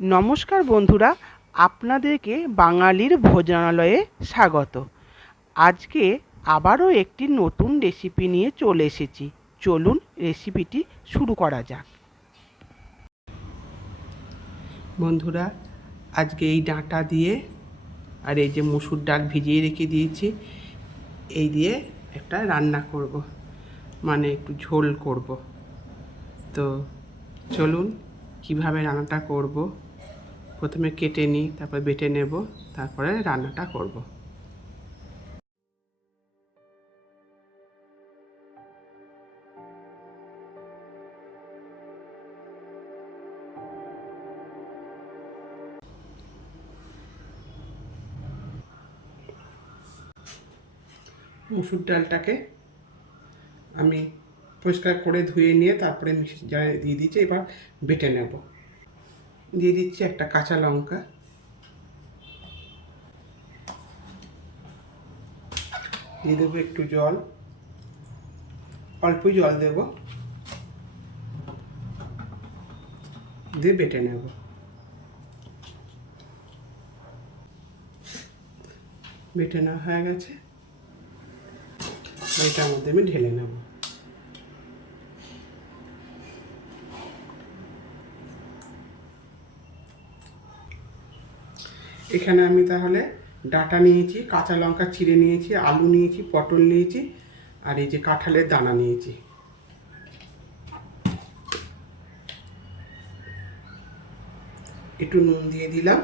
নমস্কার বন্ধুরা, আপনাদেরকে বাঙালির ভোজনালয়ে স্বাগত। আজকে আবারও একটি নতুন রেসিপি নিয়ে চলে এসেছি। চলুন রেসিপিটি শুরু করা যাক। বন্ধুরা, আজকে এই ডাঁটা দিয়ে আর এই যে মুসুর ডাল ভিজিয়ে রেখে দিয়েছি, এই দিয়ে একটা রান্না করব। মানে একটু ঝোল করব। তো চলুন, কীভাবে রান্নাটা করব? প্রথমে কেটে নিই, তারপর বেটে নেব, তারপরে রান্নাটা করব। মুসুর ডালটাকে আমি পরিষ্কার করে ধুয়ে নিয়ে তারপরে মিক্সি জারে দিয়ে দিচ্ছি, এবার বেটে নেব। দিয়ে দিচ্ছি একটা কাঁচা লঙ্কা। দিয়ে দেবো একটু জল। অল্পই জল দেব। দিয়ে বেটে নেব। বেটে নেওয়া হয়ে গেছে। এটার মধ্যে আমি ঢেলে নেব। এখানে আমি তাহলে ডাটা নিয়েছি, কাঁচা লঙ্কা চিড়ে নিয়েছি, আলু নিয়েছি, পটল নিয়েছি, আর এই যে কাঁঠালের দানা নিয়েছি। একটু নুন দিয়ে দিলাম।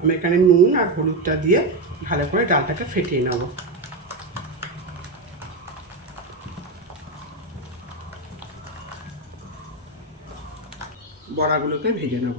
আমি এখানে নুন আর হলুদটা দিয়ে ভালো করে ডালটাকে ফেটিয়ে নেব। বড়াগুলোকে ভেজে নেব।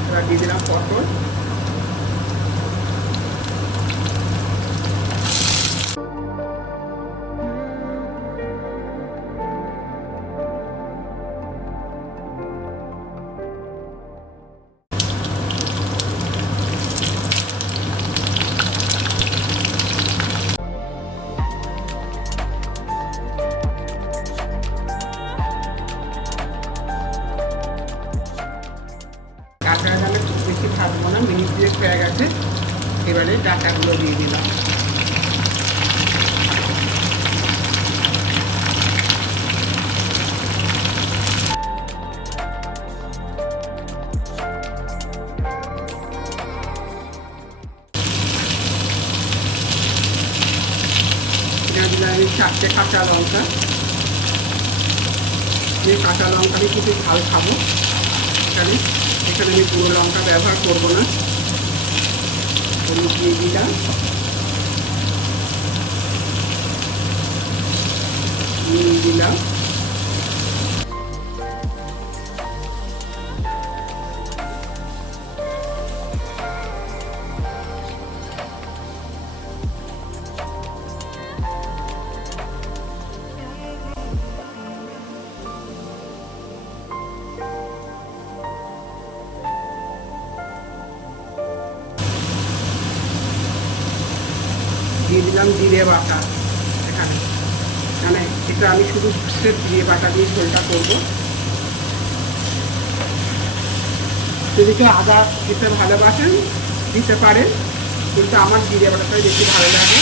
এবার দিয়ে দিলাম পটল। মিনিট দিয়ে হয়ে গেছে, এবারে ডাটাগুলো দিয়ে দিলাম। দিলাম চারটে কাঁচা লঙ্কা। এই কাঁচা লঙ্কা আমি কিছু ঝাল খাব। এখানে এখানে আমি পুরো লঙ্কা ব্যবহার করব না। হলুদ দিয়ে দিলাম। দিলাম জিরে বাটা এখানে। মানে এটা আমি শুধু জিরে বাটা দিয়ে ঝোলটা করব। যদি কেউ আদা দিতে ভালোবাসেন, দিতে পারেন, কিন্তু আমার জিরে বাটাটাই বেশি ভালো লাগে।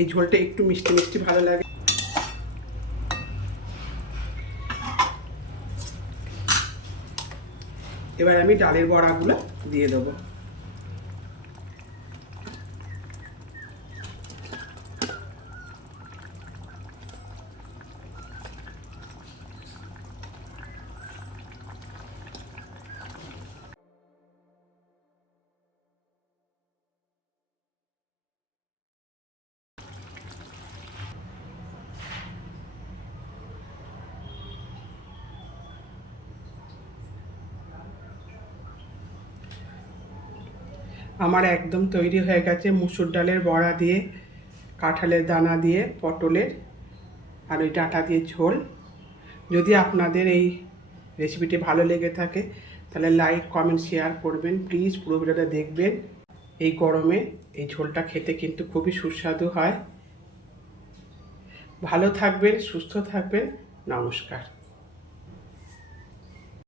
এই ঝোলটা একটু মিষ্টি মিষ্টি ভালো লাগে। এবার আমি ডালের বড়াগুলো দিয়ে দেবো। আমার একদম তৈরি হয়ে গেছে মুসুর ডালের বড়া দিয়ে, কাঁঠালের দানা দিয়ে, পটলের, আর ওই ডাঁটা দিয়ে ঝোল। যদি আপনাদের এই রেসিপিটি ভালো লেগে থাকে, তাহলে লাইক কমেন্ট শেয়ার করবেন। প্লিজ পুরো ভিডিওটা দেখবেন। এই গরমে এই ঝোলটা খেতে কিন্তু খুবই সুস্বাদু হয়। ভালো থাকবেন, সুস্থ থাকবেন। নমস্কার।